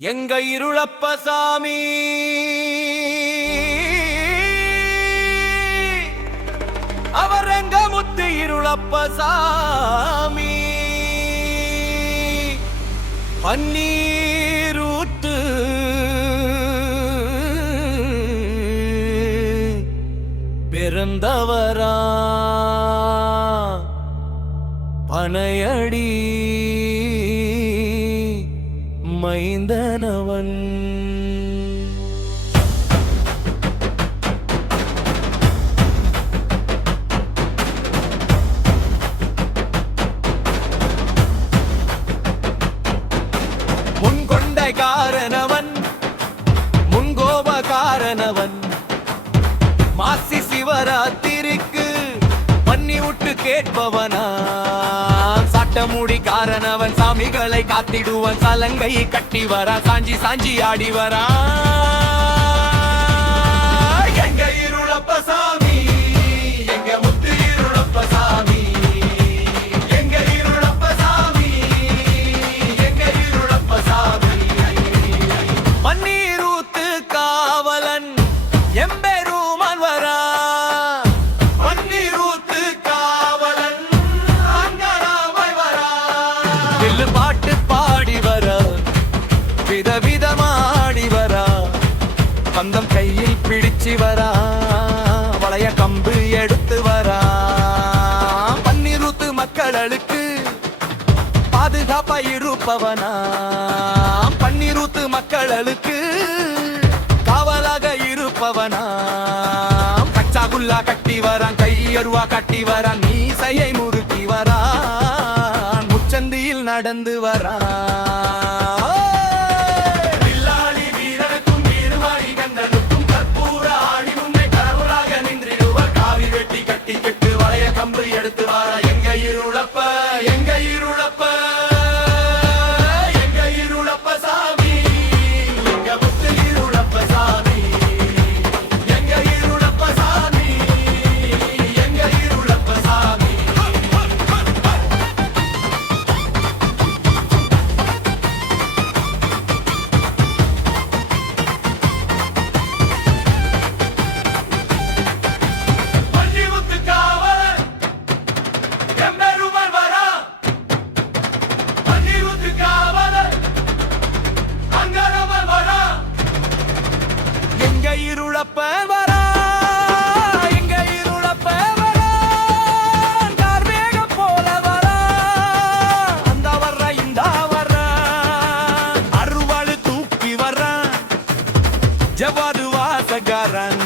எங்க இருளப்ப சாமி அவர் எங்க முத்து இருளப்ப சாமி பன்னீரூத்து பிறந்தவரா பனையடி மைந்தனவன் முன்கொண்டைக்காரனவன் முன்கோபக்காரனவன் மாசி சிவராத்திரிக்கு பண்ணி விட்டு கேட்பவனா சாட்டமுடி காரணவன் சாமிகளை காத்திடுவன் சலங்கை கட்டி வரா சாஞ்சி சாஞ்சி ஆடி வரா எங்க இருளப்ப சாமி எங்க முத்து இருளப்ப சாமி எங்க இருளப்ப சாமி எங்க இருளப்ப சாமி பன்னீரூத்து காவலன் எம்பெருமான் வரா பன்னீரூத்து காவலன் அங்கராமாய் வரா வில்லு பாட்டு பாடி வரா விதவிதமாடி வரா பந்தம் கையில் பிடிச்சு வரா வளைய கம்பு எடுத்து வரா பன்னீரூத்து மக்களுக்கு பாதுகாப்பா இருப்பவனா பன்னீரூத்து மக்களுக்கு காவலாக இருப்பவனா கச்சாகுல்லா கட்டி வரான் கையருவா கட்டி வரான் மீசையை முறுக்கி வரான் முச்சந்தியில் நடந்து வரான் வில்லாளி வீரனுக்கும் வீரவாடி கண்டனுக்கும் கற்பூர ஆடி முன்னை கடவுளாக நின்றிடுவார் காவி வெட்டி கட்டி கட்டு வளைய கம்பு எடுத்து வாரா எங்க இருளப்ப எங்க இருளப்ப எங்க இருளப்ப சாமி எங்க முத்து இருளப்ப சாமி எங்க இருளப்ப சாமி எங்க இருளப்ப சாமி பன்னிமுத்து காவலன் எம்பெருமான் வரா பன்னிமுத்து காவலன் அங்கராமாய் வரா எங்க இருளப்ப வரா எங்க இருளப்ப வரா கார்மேகம் போல வரா அந்த வர்ற இந்த வர்ற அருவாளு தூக்கி வர்ற ஜவாது வாசகாரன்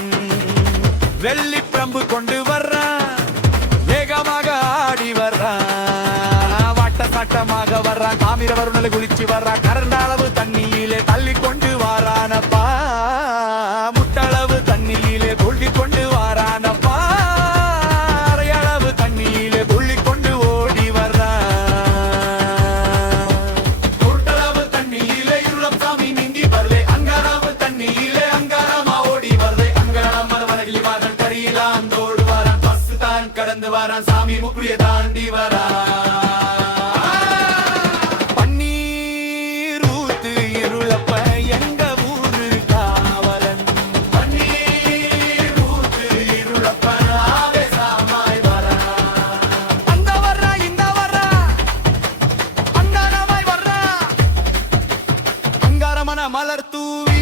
வெள்ளி பிரம்பு கொண்டு வர்றான் வேகமாக ஆடி வர்றான் வாட்ட சாட்டமாக வர்றான் காமிர வருணல குளிச்சு வர்றான் கரண்ட அளவு தண்ணியிலே தள்ளி கொண்டு வாரானப்பா முட்டளவு தண்ணியிலே துள்ளி கொண்டு வாரானப்பா அரையளவு தண்ணியிலே துள்ளி கொண்டு ஓடி வர்றான் முட்டளவு தண்ணியிலே இருளம் சாமி நீந்தி வரலே அங்கராவு தண்ணியிலே அங்கராமா ஓடி வரலே அங்கராம வரகிலி வாரன் கரியிலா அந்தோடு வாரான் பஸ் தான் கடந்து வாரான் சாமி முக்குளிய தாண்டி வரான் பன்னீரூத்து இருளப்ப எங்க ஊரு காவலன் பன்னீரூத்து இருளப்ப ஆவேசமாய் வரா அந்த வர்றா இந்த வர்றா அங்காரமாய் வர்றா அங்காரமன மலர் தூவி